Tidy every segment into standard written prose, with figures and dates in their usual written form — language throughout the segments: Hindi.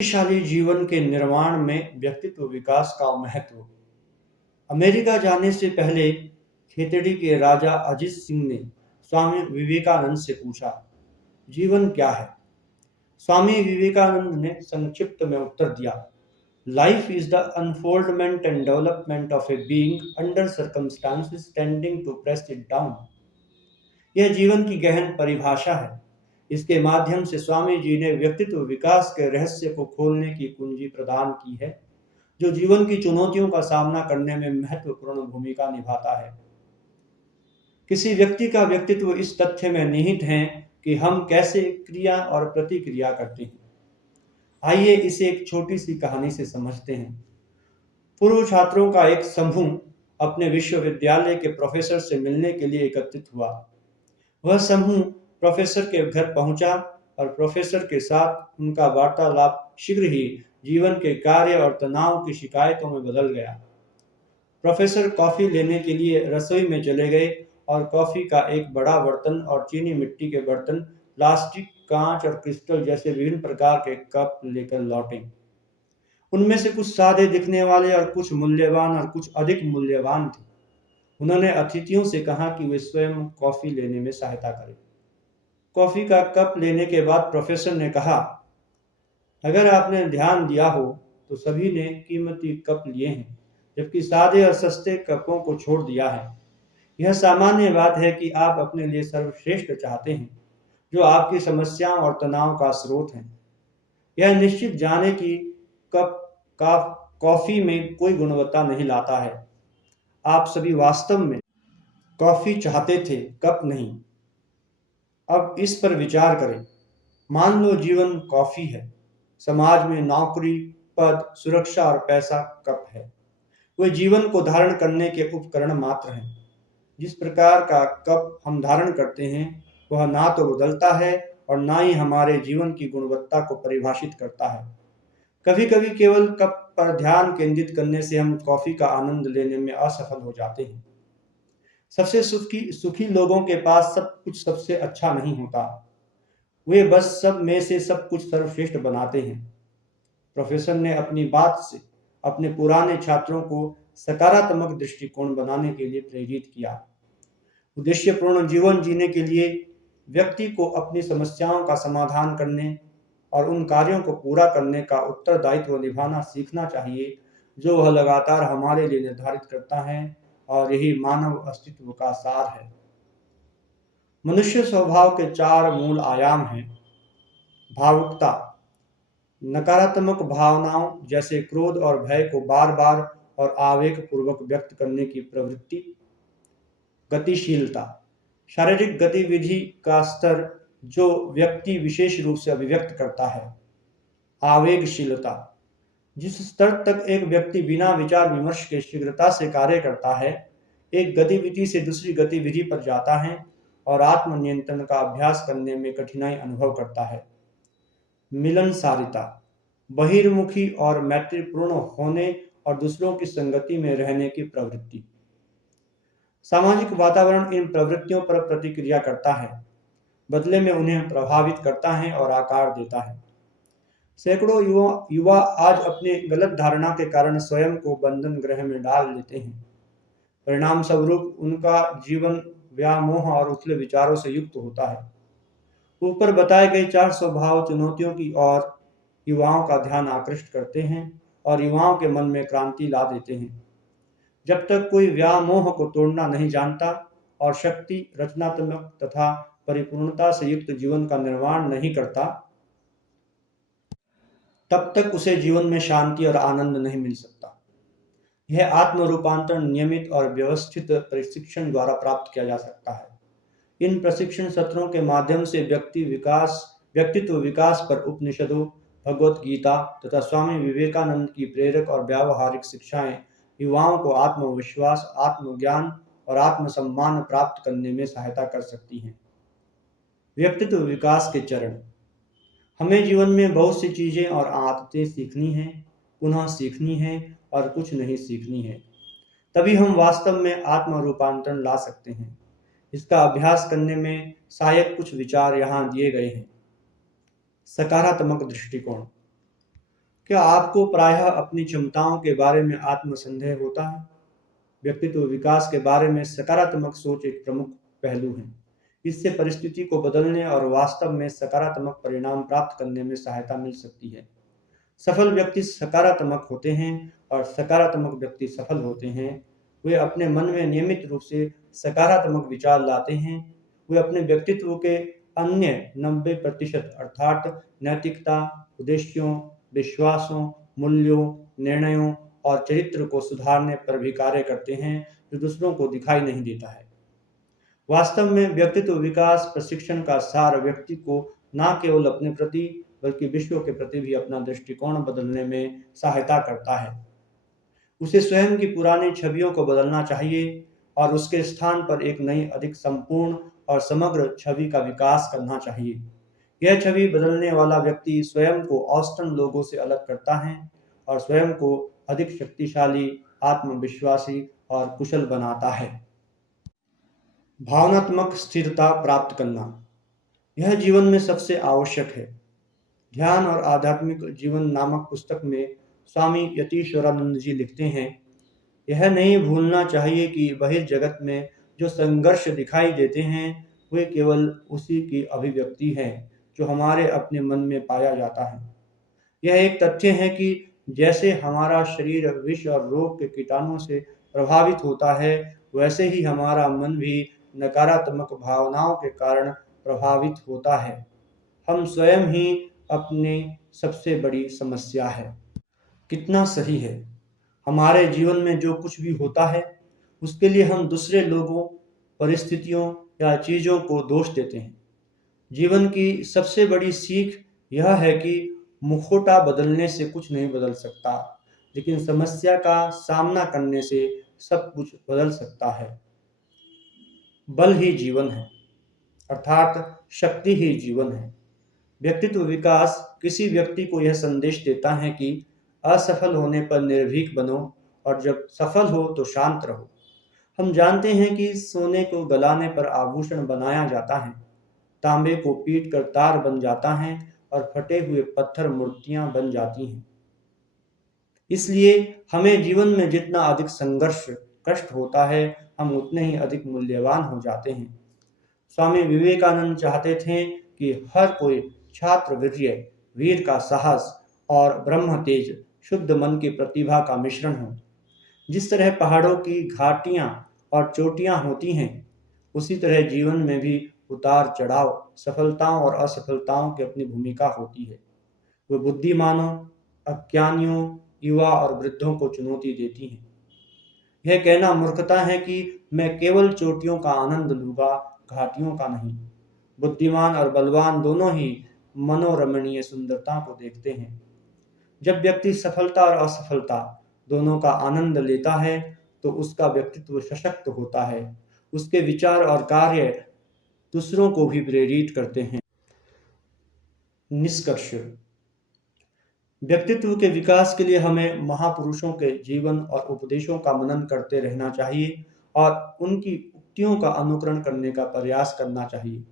शक्तिशाली जीवन के निर्माण में व्यक्तित्व विकास का महत्व। अमेरिका जाने से पहले खेतड़ी के राजा अजित सिंह ने स्वामी विवेकानंद से पूछा, जीवन क्या है? स्वामी विवेकानंद ने संक्षिप्त में उत्तर दिया, life is the unfoldment and development of a being under circumstances tending to press it down. यह जीवन की गहन परिभाषा है। इसके माध्यम से स्वामी जी ने व्यक्तित्व विकास के रहस्य को खोलने की कुंजी प्रदान की है, जो जीवन की चुनौतियों का सामना करने में महत्वपूर्ण भूमिका निभाता है। किसी व्यक्ति का व्यक्तित्व इस तथ्य में निहित है कि हम कैसे क्रिया और प्रतिक्रिया करते हैं। आइए इसे एक छोटी सी कहानी से समझते हैं। पूर्व छात्रों का एक समूह अपने विश्वविद्यालय के प्रोफेसर से मिलने के लिए एकत्रित हुआ। वह समूह प्रोफेसर के घर पहुंचा और प्रोफेसर के साथ उनका वार्तालाप शीघ्र ही जीवन के कार्य और तनाव की शिकायतों में बदल गया। प्रोफेसर कॉफी लेने के लिए रसोई में चले गए और कॉफी का एक बड़ा बर्तन और चीनी मिट्टी के बर्तन, प्लास्टिक, कांच और क्रिस्टल जैसे विभिन्न प्रकार के कप लेकर लौटे। उनमें से कुछ सादे दिखने वाले और कुछ मूल्यवान और कुछ अधिक मूल्यवान थे। उन्होंने अतिथियों से कहा कि वे स्वयं कॉफी लेने में सहायता करें। कॉफी का कप लेने के बाद प्रोफेसर ने कहा, अगर आपने ध्यान दिया हो तो सभी ने कीमती कप लिए हैं, जबकि सादे और सस्ते कपों को छोड़ दिया है। यह सामान्य बात है कि आप अपने लिए सर्वश्रेष्ठ चाहते हैं, जो आपकी समस्याओं और तनाव का स्रोत है। यह निश्चित जाने कि कप का कॉफी में कोई गुणवत्ता नहीं लाता है। आप सभी वास्तव में कॉफी चाहते थे, कप नहीं। अब इस पर विचार करें। मान लो जीवन कॉफी है, समाज में नौकरी, पद, सुरक्षा और पैसा कप है। वे जीवन को धारण करने के उपकरण मात्र हैं। जिस प्रकार का कप हम धारण करते हैं वह ना तो बदलता है और ना ही हमारे जीवन की गुणवत्ता को परिभाषित करता है। कभी कभी केवल कप पर ध्यान केंद्रित करने से हम कॉफी का आनंद लेने में असफल हो जाते हैं। सबसे सुखी लोगों के पास सब कुछ सबसे अच्छा नहीं होता। वे बस सब में से सब कुछ सर्वश्रेष्ठ बनाते हैं। प्रोफेसर ने अपनी बात से अपने पुराने छात्रों को सकारात्मक दृष्टिकोण बनाने के लिए प्रेरित किया। उद्देश्यपूर्ण जीवन जीने के लिए व्यक्ति को अपनी समस्याओं का समाधान करने और उन कार्यों को पूरा करने का उत्तरदायित्व निभाना सीखना चाहिए, जो वह लगातार हमारे लिए निर्धारित करता है, और यही मानव अस्तित्व का सार है। मनुष्य स्वभाव के 4 मूल आयाम हैं। भावुकता, नकारात्मक भावनाओं जैसे क्रोध और भय को बार बार और आवेगपूर्वक व्यक्त करने की प्रवृत्ति। गतिशीलता, शारीरिक गतिविधि का स्तर जो व्यक्ति विशेष रूप से अभिव्यक्त करता है। आवेगशीलता, जिस स्तर तक एक व्यक्ति बिना विचार विमर्श के शीघ्रता से कार्य करता है, एक गतिविधि से दूसरी गतिविधि पर जाता है और आत्म नियंत्रण का अभ्यास करने में कठिनाई अनुभव करता है। मिलनसारिता, बहिर्मुखी और मैत्रीपूर्ण होने और दूसरों की संगति में रहने की प्रवृत्ति। सामाजिक वातावरण इन प्रवृत्तियों पर प्रतिक्रिया करता है, बदले में उन्हें प्रभावित करता है और आकार देता है। सैकड़ों युवा आज अपनी गलत धारणा के कारण स्वयं को बंधन गृह में डाल लेते हैं। परिणाम स्वरूप उनका जीवन व्यामोह और उथले विचारों से युक्त होता है। ऊपर बताए गए 4 स्वभाव चुनौतियों की ओर युवाओं का ध्यान आकृष्ट करते हैं और युवाओं के मन में क्रांति ला देते हैं। जब तक कोई व्यामोह को तोड़ना नहीं जानता और शक्ति, रचनात्मक तथा परिपूर्णता से युक्त जीवन का निर्माण नहीं करता, तब तक उसे जीवन में शांति और आनंद नहीं मिल सकता। यह आत्म रूपांतरण नियमित और व्यवस्थित प्रशिक्षण द्वारा प्राप्त किया जा सकता है। इन प्रशिक्षण सत्रों के माध्यम से व्यक्तित्व विकास पर उपनिषदों, भगवत गीता तथा स्वामी विवेकानंद की प्रेरक और व्यावहारिक शिक्षाएं युवाओं को आत्मविश्वास, आत्मज्ञान और आत्मसम्मान प्राप्त करने में सहायता कर सकती हैं। व्यक्तित्व विकास के चरण। हमें जीवन में बहुत सी चीजें और आदतें सीखनी हैं, पुनः सीखनी हैं और कुछ नहीं सीखनी है। तभी हम वास्तव में आत्म रूपांतरण ला सकते हैं। इसका अभ्यास करने में सहायक कुछ विचार यहाँ दिए गए हैं। सकारात्मक दृष्टिकोण। क्या आपको प्रायः अपनी क्षमताओं के बारे में आत्मसंदेह होता है? व्यक्तित्व विकास के बारे में सकारात्मक सोच एक प्रमुख पहलू है। इससे परिस्थिति को बदलने और वास्तव में सकारात्मक परिणाम प्राप्त करने में सहायता मिल सकती है। सफल व्यक्ति सकारात्मक होते हैं और सकारात्मक व्यक्ति सफल होते हैं। वे अपने मन में नियमित रूप से सकारात्मक विचार लाते हैं। वे अपने व्यक्तित्व के अन्य 90% अर्थात नैतिकता, उद्देश्यों, विश्वासों, मूल्यों, निर्णयों और चरित्र को सुधारने पर भी कार्य करते हैं, जो दूसरों को दिखाई नहीं देता है। वास्तव में व्यक्तित्व विकास प्रशिक्षण का सार व्यक्ति को न केवल अपने प्रति बल्कि विश्व के प्रति भी अपना दृष्टिकोण बदलने में सहायता करता है। उसे स्वयं की पुरानी छवियों को बदलना चाहिए और उसके स्थान पर एक नई, अधिक संपूर्ण और समग्र छवि का विकास करना चाहिए। यह छवि बदलने वाला व्यक्ति स्वयं को औसतन लोगों से अलग करता है और स्वयं को अधिक शक्तिशाली, आत्मविश्वासी और कुशल बनाता है। भावनात्मक स्थिरता प्राप्त करना यह जीवन में सबसे आवश्यक है। ध्यान और आध्यात्मिक जीवन नामक पुस्तक में स्वामी यतीश्वरानंद जी लिखते हैं, यह नहीं भूलना चाहिए कि बहिर्जगत में जो संघर्ष दिखाई देते हैं वे केवल उसी की अभिव्यक्ति है जो हमारे अपने मन में पाया जाता है। यह एक तथ्य है कि जैसे हमारा शरीर विष और रोग के कीटाणुओं से प्रभावित होता है, वैसे ही हमारा मन भी नकारात्मक भावनाओं के कारण प्रभावित होता है। हम स्वयं ही अपनी सबसे बड़ी समस्या है। कितना सही है। हमारे जीवन में जो कुछ भी होता है उसके लिए हम दूसरे लोगों, परिस्थितियों या चीज़ों को दोष देते हैं। जीवन की सबसे बड़ी सीख यह है कि मुखौटा बदलने से कुछ नहीं बदल सकता, लेकिन समस्या का सामना करने से सब कुछ बदल सकता है। बल ही जीवन है, अर्थात शक्ति ही जीवन है। व्यक्तित्व विकास किसी व्यक्ति को यह संदेश देता है कि असफल होने पर निर्भीक बनो और जब सफल हो तो शांत रहो। हम जानते हैं कि सोने को गलाने पर आभूषण बनाया जाता है, तांबे को पीट कर तार बन जाता है और फटे हुए पत्थर मूर्तियां बन जाती हैं। इसलिए हमें जीवन में जितना अधिक संघर्ष, कष्ट होता है, हम उतने ही अधिक मूल्यवान हो जाते हैं। स्वामी विवेकानंद चाहते थे कि हर कोई छात्र वीर्य, वीर का साहस और ब्रह्म तेज, शुद्ध मन की प्रतिभा का मिश्रण हो। जिस तरह पहाड़ों की घाटियां और चोटियां होती हैं, उसी तरह जीवन में भी उतार चढ़ाव, सफलताओं और असफलताओं की अपनी भूमिका होती है। वे बुद्धिमानों, अज्ञानियों, युवा और वृद्धों को चुनौती देती हैं। यह कहना मूर्खता है कि मैं केवल चोटियों का आनंद लूंगा, घाटियों का नहीं। बुद्धिमान और बलवान दोनों ही मनोरमणीय सुंदरता को देखते हैं। जब व्यक्ति सफलता और असफलता दोनों का आनंद लेता है तो उसका व्यक्तित्व सशक्त होता है। उसके विचार और कार्य दूसरों को भी प्रेरित करते हैं। निष्कर्ष, व्यक्तित्व के विकास के लिए हमें महापुरुषों के जीवन और उपदेशों का मनन करते रहना चाहिए और उनकी उक्तियों का अनुकरण करने का प्रयास करना चाहिए।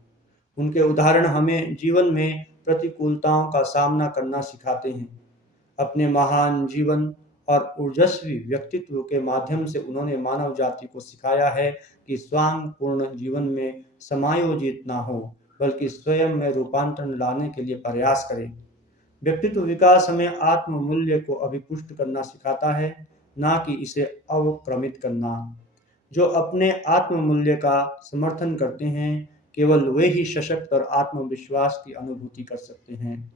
उनके उदाहरण हमें जीवन में प्रतिकूलताओं का सामना करना सिखाते हैं। अपने महान जीवन और ऊर्जस्वी व्यक्तित्व के माध्यम से उन्होंने मानव जाति को सिखाया है कि स्वांगपूर्ण जीवन में समायोजित ना हो, बल्कि स्वयं में रूपांतरण लाने के लिए प्रयास करें। व्यक्तित्व विकास हमें आत्म मूल्य को अभिपुष्ट करना सिखाता है, ना कि इसे अवक्रमित करना। जो अपने आत्म मूल्य का समर्थन करते हैं, केवल वे ही सशक्त और आत्मविश्वास की अनुभूति कर सकते हैं।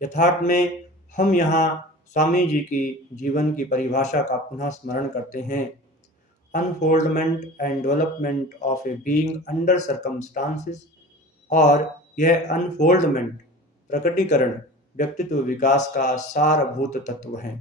यथार्थ में हम यहाँ स्वामी जी की जीवन की परिभाषा का पुनः स्मरण करते हैं। Unfoldment and development of a being under circumstances, और यह अनफोल्डमेंट, प्रकटीकरण, व्यक्तित्व विकास का सारभूत तत्व है।